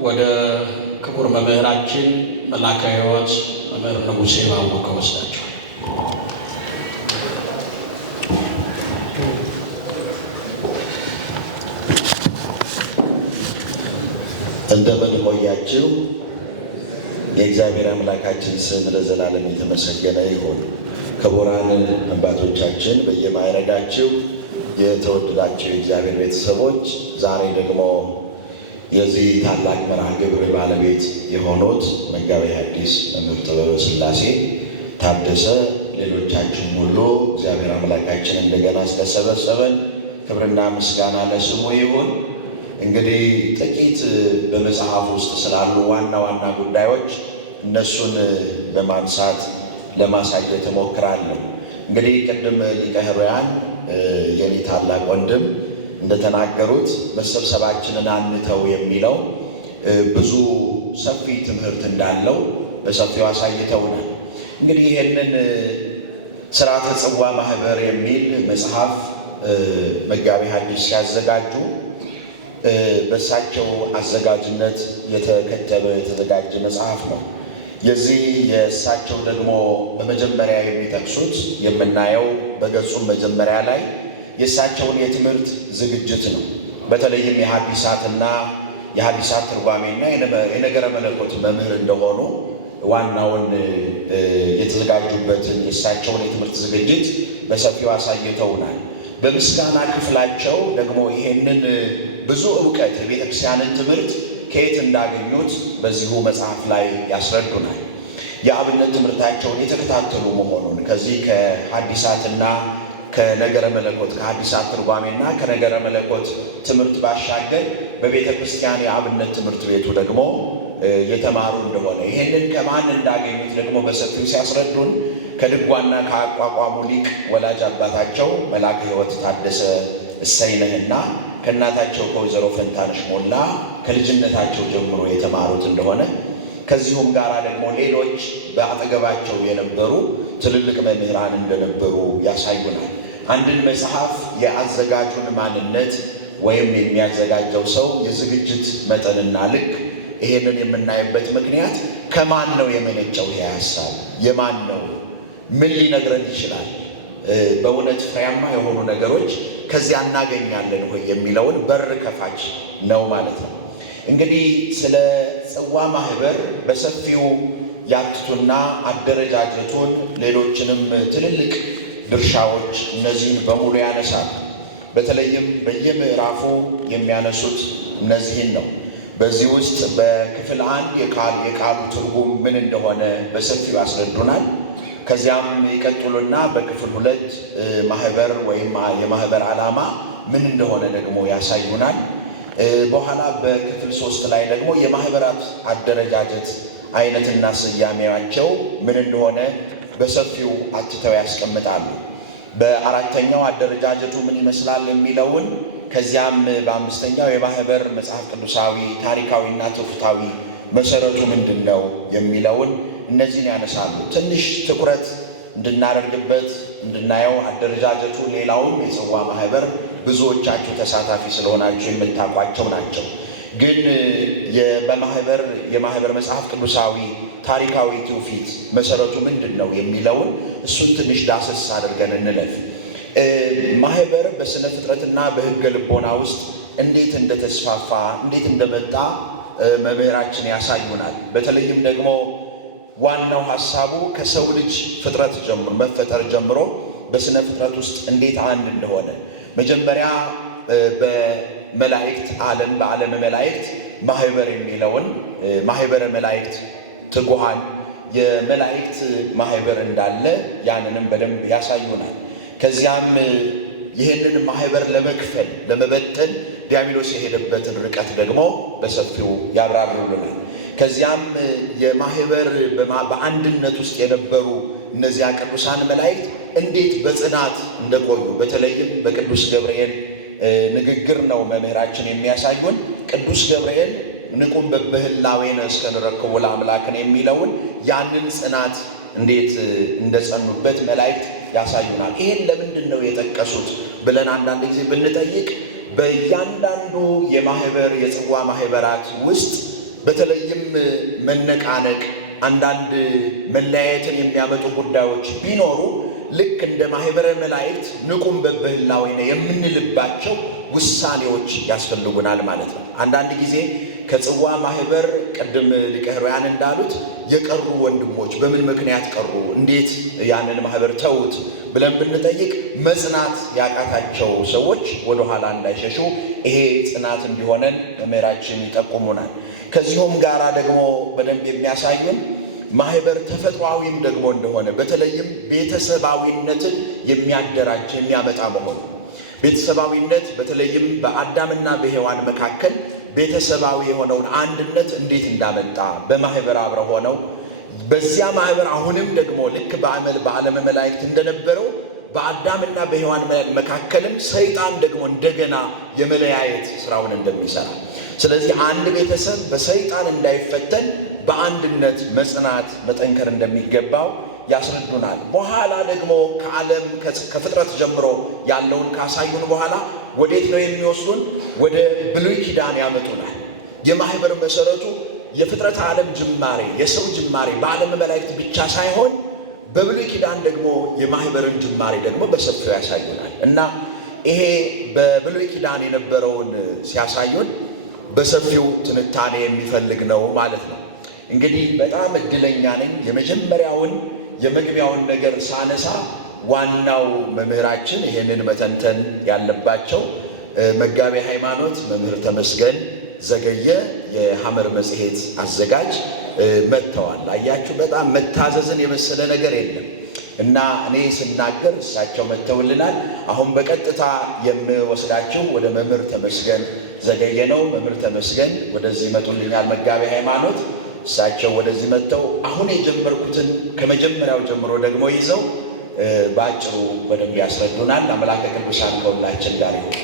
ወደ ክቡር መምህራችን መላከ ሕይወት መምህር ንጉሴ ባወቀ ወስዳቸዋል። እንደምን ቆያችሁ? የእግዚአብሔር አምላካችን ስም ለዘላለም የተመሰገነ ይሁን። ክቡራን አባቶቻችን በየማዕረጋችሁ የተወደዳችሁ የእግዚአብሔር ቤተሰቦች፣ ዛሬ ደግሞ የዚህ ታላቅ መርሃ ግብር ባለቤት የሆኑት መጋቤ ሐዲስ መምህር ጥበበ ሥላሴ ታደሰ፣ ሌሎቻችሁም ሁሉ እግዚአብሔር አምላካችን እንደገና ስለሰበሰበን ክብርና ምስጋና ለስሙ ይሁን። እንግዲህ ጥቂት በመጽሐፍ ውስጥ ስላሉ ዋና ዋና ጉዳዮች እነሱን በማንሳት ለማሳየት እሞክራለሁ። እንግዲህ ቅድም ሊቀ ኅሩያን የኔ ታላቅ ወንድም እንደተናገሩት መሰብሰባችንን አንተው የሚለው ብዙ ሰፊ ትምህርት እንዳለው በሰፊው አሳይተውናል። እንግዲህ ይህንን ሥርዓተ ጽዋ ማህበር የሚል መጽሐፍ መጋቤ ሐዲስ ሲያዘጋጁ በእሳቸው አዘጋጅነት የተዘጋጀ መጽሐፍ ነው። የዚህ የእሳቸው ደግሞ በመጀመሪያ የሚጠቅሱት የምናየው በገጹም መጀመሪያ ላይ የእሳቸውን የትምህርት ዝግጅት ነው። በተለይም የሐዲሳትና የሐዲሳት ትርጓሜና የነገረ መለኮት መምህር እንደሆኑ ዋናውን የተዘጋጁበትን የእሳቸውን የትምህርት ዝግጅት በሰፊው አሳይተውናል። በምስጋና ክፍላቸው ደግሞ ይሄንን ብዙ ዕውቀት የቤተ ክርስቲያንን ትምህርት ከየት እንዳገኙት በዚሁ መጽሐፍ ላይ ያስረዱናል። የአብነት ትምህርታቸውን የተከታተሉ መሆኑን ከዚህ ከሐዲሳትና ከነገረ መለኮት ከሐዲሳት ትርጓሜና ከነገረ መለኮት ትምህርት ባሻገር በቤተ ክርስቲያን የአብነት ትምህርት ቤቱ ደግሞ የተማሩ እንደሆነ ይህንን ከማን እንዳገኙት ደግሞ በሰፊው ሲያስረዱን ከድጓና ከአቋቋሙ ሊቅ ወላጅ አባታቸው መላከ ሕይወት ታደሰ እሰይነህና ከእናታቸው ከወይዘሮ ፈንታነሽ ሞላ ከልጅነታቸው ጀምሮ የተማሩት እንደሆነ ከዚሁም ጋር ደግሞ ሌሎች በአጠገባቸው የነበሩ ትልልቅ መምህራን እንደነበሩ ያሳዩናል። አንድን መጽሐፍ የአዘጋጁን ማንነት ወይም የሚያዘጋጀው ሰው የዝግጅት መጠንና ልክ ይሄንን የምናይበት ምክንያት ከማን ነው የመነጨው? ይሄ ሀሳብ የማን ነው? ምን ሊነግረን ይችላል? በእውነት ፍሬያማ የሆኑ ነገሮች ከዚያ እናገኛለን ወይ የሚለውን በር ከፋች ነው ማለት ነው። እንግዲህ ስለ ጽዋ ማህበር በሰፊው ያትቱና አደረጃጀቱን ሌሎችንም ትልልቅ ድርሻዎች እነዚህን በሙሉ ያነሳል። በተለይም በየምዕራፉ የሚያነሱት እነዚህን ነው። በዚህ ውስጥ በክፍል 1 የቃሉ ትርጉም ምን እንደሆነ በሰፊው ያስረዱናል። ከዚያም ይቀጥሉና በክፍል 2 ማህበር ወይም የማህበር ዓላማ ምን እንደሆነ ደግሞ ያሳዩናል። በኋላ በክፍል 3 ላይ ደግሞ የማህበራት አደረጃጀት አይነትና ስያሜያቸው ምን እንደሆነ በሰፊው አትተው ያስቀምጣሉ። በአራተኛው አደረጃጀቱ ምን ይመስላል የሚለውን ከዚያም በአምስተኛው የማህበር መጽሐፍ ቅዱሳዊ ታሪካዊና ትውፊታዊ መሰረቱ ምንድን ነው የሚለውን እነዚህን ያነሳሉ። ትንሽ ትኩረት እንድናደርግበት እንድናየው አደረጃጀቱ ሌላውም የጽዋ ማህበር ብዙዎቻችሁ ተሳታፊ ስለሆናችሁ የምታውቋቸው ናቸው። ግን የማህበር መጽሐፍ ቅዱሳዊ ታሪካዊ ትውፊት መሰረቱ ምንድን ነው የሚለውን እሱን ትንሽ ዳሰስ አድርገን እንለፍ። ማህበር በስነ ፍጥረትና በሕገ ልቦና ውስጥ እንዴት እንደተስፋፋ እንዴት እንደመጣ መምህራችን ያሳዩናል። በተለይም ደግሞ ዋናው ሐሳቡ ከሰው ልጅ ፍጥረት ጀምሮ መፈጠር ጀምሮ በስነ ፍጥረት ውስጥ እንዴት አንድ እንደሆነ መጀመሪያ በመላእክት ዓለም በዓለመ መላእክት ማህበር የሚለውን ማህበረ መላእክት ትጉሃን የመላእክት ማህበር እንዳለ ያንንም በደንብ ያሳዩናል። ከዚያም ይህንን ማህበር ለመክፈል ለመበተን ዲያብሎስ የሄደበትን ርቀት ደግሞ በሰፊው ያብራሩልናል። ከዚያም የማህበር በአንድነት ውስጥ የነበሩ እነዚያ ቅዱሳን መላእክት እንዴት በጽናት እንደቆዩ በተለይም በቅዱስ ገብርኤል ንግግር ነው መምህራችን የሚያሳዩን። ቅዱስ ገብርኤል ንቁም በበህላዌነ እስከ ንረክቦ ለአምላክን የሚለውን ያንን ጽናት እንዴት እንደጸኑበት መላእክት ያሳዩናል። ይሄን ለምንድን ነው የጠቀሱት ብለን አንዳንድ ጊዜ ብንጠይቅ በእያንዳንዱ የጽዋ ማህበራት ውስጥ በተለይም መነቃነቅ፣ አንዳንድ መለያየትን የሚያመጡ ጉዳዮች ቢኖሩ ልክ እንደ ማህበረ መላእክት ንቁም በበህላዌነ የምንልባቸው ውሳኔዎች ያስፈልጉናል ማለት ነው። አንዳንድ ጊዜ ከጽዋ ማህበር ቅድም ሊቀ ኅሩያን እንዳሉት የቀሩ ወንድሞች በምን ምክንያት ቀሩ፣ እንዴት ያንን ማህበር ተውት ብለን ብንጠይቅ መጽናት ያቃታቸው ሰዎች ወደኋላ እንዳይሸሹ ይሄ ጽናት እንዲሆነን መምህራችን ይጠቁሙናል። ከዚሁም ጋር ደግሞ በደንብ የሚያሳዩን ማህበር ተፈጥሯዊም ደግሞ እንደሆነ በተለይም ቤተሰባዊነትን የሚያደራጅ የሚያመጣ መሆኑ ቤተሰባዊነት በተለይም በአዳምና በሔዋን መካከል ቤተሰባዊ የሆነውን አንድነት እንዴት እንዳመጣ በማህበር አብረው ሆነው በዚያ ማህበር አሁንም ደግሞ ልክ በዓለመ መላእክት እንደነበረው በአዳምና በሔዋን መካከልም ሰይጣን ደግሞ እንደገና የመለያየት ስራውን እንደሚሰራ፣ ስለዚህ አንድ ቤተሰብ በሰይጣን እንዳይፈተን በአንድነት መጽናት መጠንከር እንደሚገባው ያስረዱናል። በኋላ ደግሞ ከዓለም ከፍጥረት ጀምሮ ያለውን ካሳዩን በኋላ ወዴት ነው የሚወስዱን? ወደ ብሉይ ኪዳን ያመጡናል። የማህበር መሰረቱ የፍጥረት ዓለም ጅማሬ፣ የሰው ጅማሬ በዓለመ መላእክት ብቻ ሳይሆን በብሉይ ኪዳን ደግሞ የማህበርን ጅማሬ ደግሞ በሰፊው ያሳዩናል እና ይሄ በብሉይ ኪዳን የነበረውን ሲያሳዩን በሰፊው ትንታኔ የሚፈልግ ነው ማለት ነው። እንግዲህ በጣም እድለኛ ነኝ። የመጀመሪያውን የመግቢያውን ነገር ሳነሳ ዋናው መምህራችን ይሄንን መተንተን ያለባቸው መጋቤ ሃይማኖት መምህር ተመስገን ዘገየ የሐመር መጽሔት አዘጋጅ መጥተዋል። አያችሁ፣ በጣም መታዘዝን የመሰለ ነገር የለም እና እኔ ስናገር እሳቸው መጥተውልናል። አሁን በቀጥታ የምወስዳችሁ ወደ መምህር ተመስገን ዘገየ ነው። መምህር ተመስገን ወደዚህ መጡልኛል። መጋቤ ሃይማኖት እሳቸው ወደዚህ መጥተው አሁን የጀመርኩትን ከመጀመሪያው ጀምሮ ደግሞ ይዘው በአጭሩ በደንብ ያስረዱናል። አምላከ ቅዱሳን ከሁላችን ጋር ይሁን።